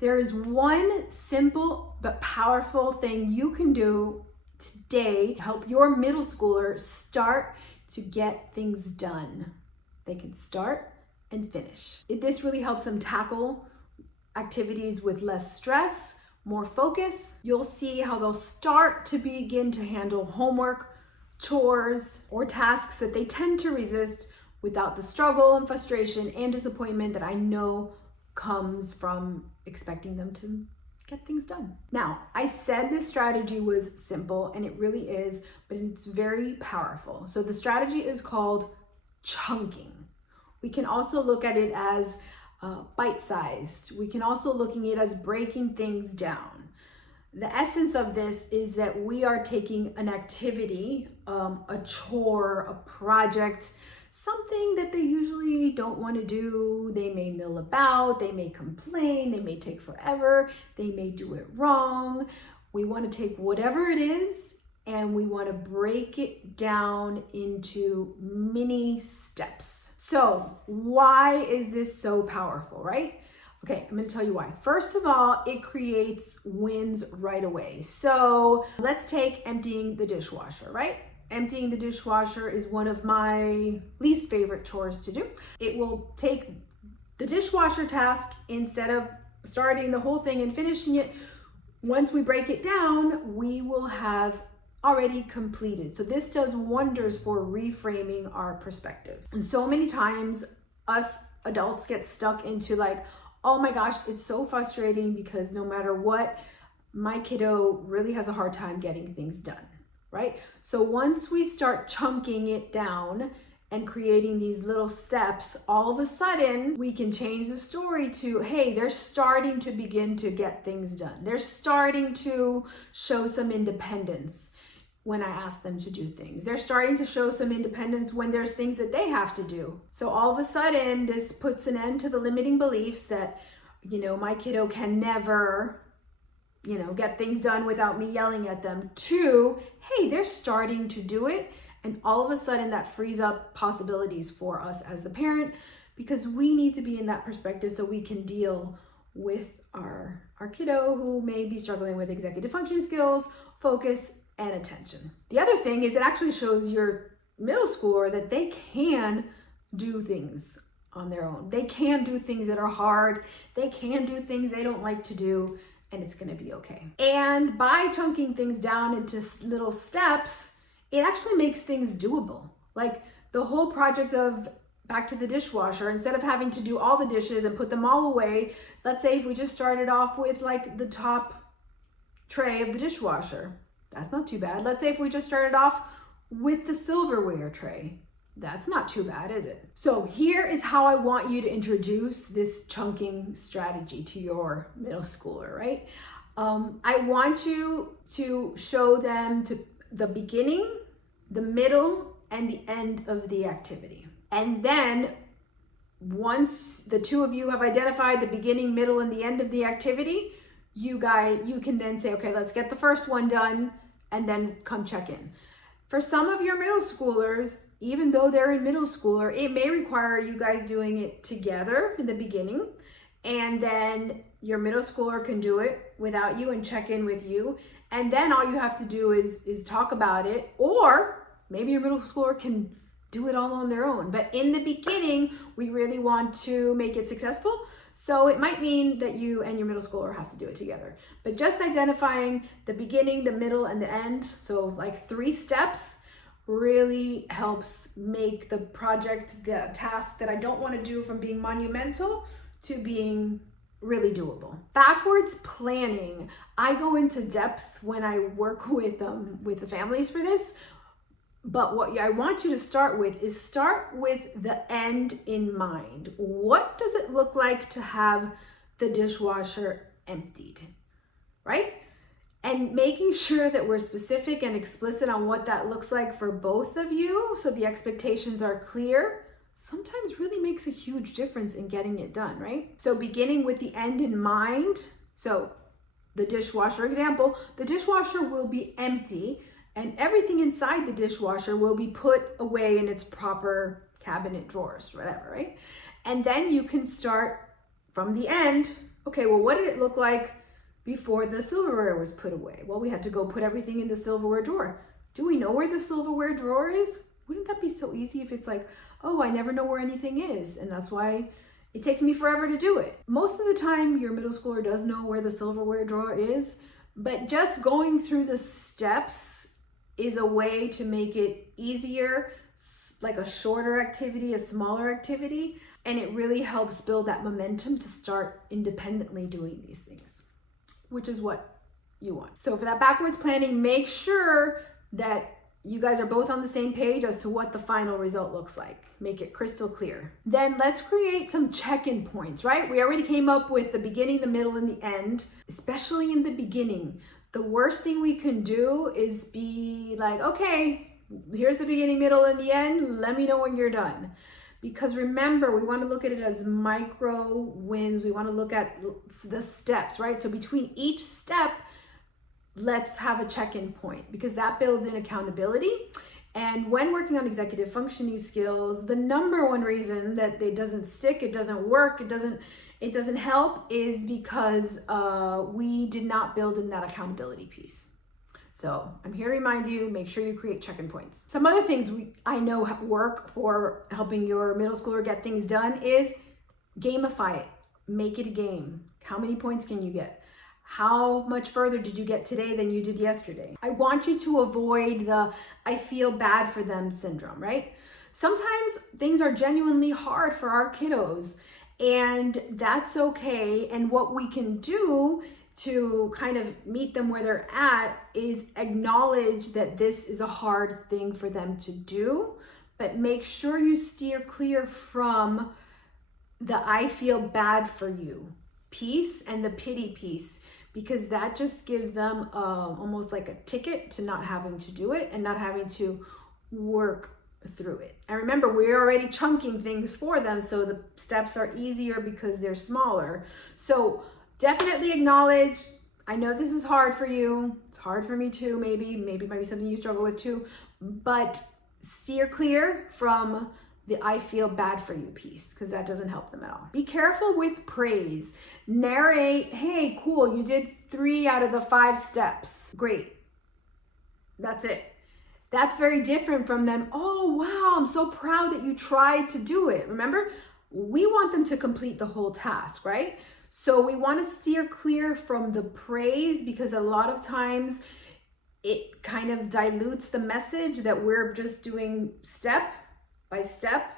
There is one simple but powerful thing you can do today to help your middle schooler start to get things done. They can start and finish. This really helps them tackle activities with less stress, more focus. You'll see how they'll start to begin to handle homework, chores, or tasks that they tend to resist without the struggle and frustration and disappointment that I know comes from expecting them to get things done. Now, I said this strategy was simple, and it really is, but it's very powerful. So the strategy is called chunking. We can also look at it as bite-sized. We can also look at it as breaking things down. The essence of this is that we are taking an activity, a chore, a project, something that they usually don't want to do. They may mill about, they may complain, they may take forever, they may do it wrong. We want to take whatever it is and we want to break it down into mini steps. So why is this so powerful, right? Okay, I'm going to tell you why. First of all, it creates wins right away. So let's take emptying the dishwasher, right? Emptying the dishwasher is one of my least favorite chores to do. It will take the dishwasher task, instead of starting the whole thing and finishing it, once we break it down, we will have already completed. So this does wonders for reframing our perspective. And so many times us adults get stuck into like, oh my gosh, it's so frustrating because no matter what, my kiddo really has a hard time getting things done. Right? So once we start chunking it down and creating these little steps, all of a sudden we can change the story to, hey, they're starting to begin to get things done. They're starting to show some independence when I ask them to do things. They're starting to show some independence when there's things that they have to do. So all of a sudden this puts an end to the limiting beliefs that, my kiddo can never get things done without me yelling at them, to, hey, they're starting to do it. And all of a sudden that frees up possibilities for us as the parent, because we need to be in that perspective so we can deal with our kiddo who may be struggling with executive functioning skills, focus, and attention. The other thing is it actually shows your middle schooler that they can do things on their own. They can do things that are hard. They can do things they don't like to do. And it's going to be okay. And by chunking things down into little steps, it actually makes things doable. Like the whole project of back to the dishwasher, instead of having to do all the dishes and put them all away, let's say if we just started off with like the top tray of the dishwasher, that's not too bad. Let's say if we just started off with the silverware tray, that's not too bad, is it? So here is how I want you to introduce this chunking strategy to your middle schooler, right? I want you to show them to the beginning, the middle, and the end of the activity. And then once the two of you have identified the beginning, middle, and the end of the activity, you can then say, okay, let's get the first one done and then come check in. For some of your middle schoolers, even though they're in middle schooler, it may require you guys doing it together in the beginning, and then your middle schooler can do it without you and check in with you. And then all you have to do is talk about it, or maybe your middle schooler can do it all on their own. But in the beginning, we really want to make it successful. So it might mean that you and your middle schooler have to do it together. But just identifying the beginning, the middle, and the end, so like 3 steps, really helps make the project, the task that I don't want to do, from being monumental to being really doable. Backwards planning. I go into depth when I work with the families for this. But what I want you to start with is start with the end in mind. What does it look like to have the dishwasher emptied, right? And making sure that we're specific and explicit on what that looks like for both of you, so the expectations are clear, sometimes really makes a huge difference in getting it done, right? So beginning with the end in mind. So the dishwasher example, the dishwasher will be empty and everything inside the dishwasher will be put away in its proper cabinet drawers, whatever, right? And then you can start from the end Okay, well, what did it look like before the silverware was put away? Well, we had to go put everything in the silverware drawer. Do we know where the silverware drawer is? Wouldn't that be so easy if it's like, oh, I never know where anything is, and that's why it takes me forever to do it. Most of the time, your middle schooler does know where the silverware drawer is, but just going through the steps is a way to make it easier, like a shorter activity, a smaller activity, and it really helps build that momentum to start independently doing these things, which is what you want. So for that backwards planning, make sure that you guys are both on the same page as to what the final result looks like. Make it crystal clear. Then let's create some check-in points, right? We already came up with the beginning, the middle, and the end, especially in the beginning. The worst thing we can do is be like, okay, here's the beginning, middle, and the end. Let me know when you're done. Because remember, we want to look at it as micro wins. We want to look at the steps, right? So between each step, let's have a check-in point, because that builds in accountability. And when working on executive functioning skills, the number one reason that it doesn't stick, it doesn't work, it doesn't help is because we did not build in that accountability piece. So I'm here to remind you, make sure you create check-in points. Some other things I know work for helping your middle schooler get things done is gamify it. Make it a game. How many points can you get? How much further did you get today than you did yesterday? I want you to avoid the I feel bad for them syndrome, right? Sometimes things are genuinely hard for our kiddos, and that's okay. And what we can do to kind of meet them where they're at is acknowledge that this is a hard thing for them to do, but make sure you steer clear from the I feel bad for you piece and the pity piece, because that just gives them almost like a ticket to not having to do it and not having to work through it. And remember, we're already chunking things for them, so the steps are easier because they're smaller. So definitely acknowledge, I know this is hard for you. It's hard for me too, maybe it might be something you struggle with too, but steer clear from the I feel bad for you piece, because that doesn't help them at all. Be careful with praise. Narrate, hey, cool, you did 3 out of the 5 steps. Great. That's it. That's very different from them, oh, wow, I'm so proud that you tried to do it. Remember, we want them to complete the whole task, right? So we want to steer clear from the praise, because a lot of times it kind of dilutes the message that we're just doing step by step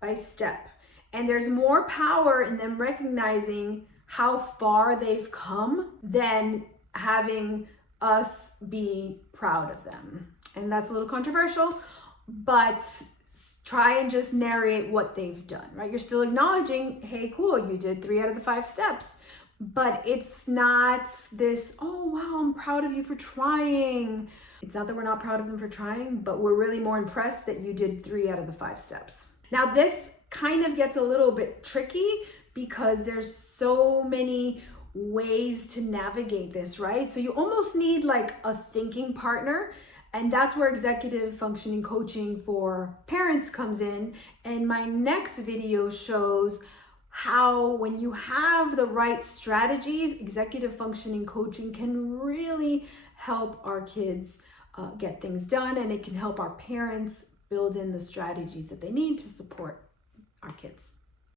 by step. And there's more power in them recognizing how far they've come than having us be proud of them. And that's a little controversial, but try and just narrate what they've done, right? You're still acknowledging, hey, cool, you did 3 out of the 5 steps, but it's not this, oh, wow, I'm proud of you for trying. It's not that we're not proud of them for trying, but we're really more impressed that you did 3 out of the 5 steps. Now, this kind of gets a little bit tricky because there's so many ways to navigate this, right? So you almost need like a thinking partner, and that's where executive functioning coaching for parents comes in. And my next video shows how, when you have the right strategies, executive functioning coaching can really help our kids get things done, and it can help our parents build in the strategies that they need to support our kids.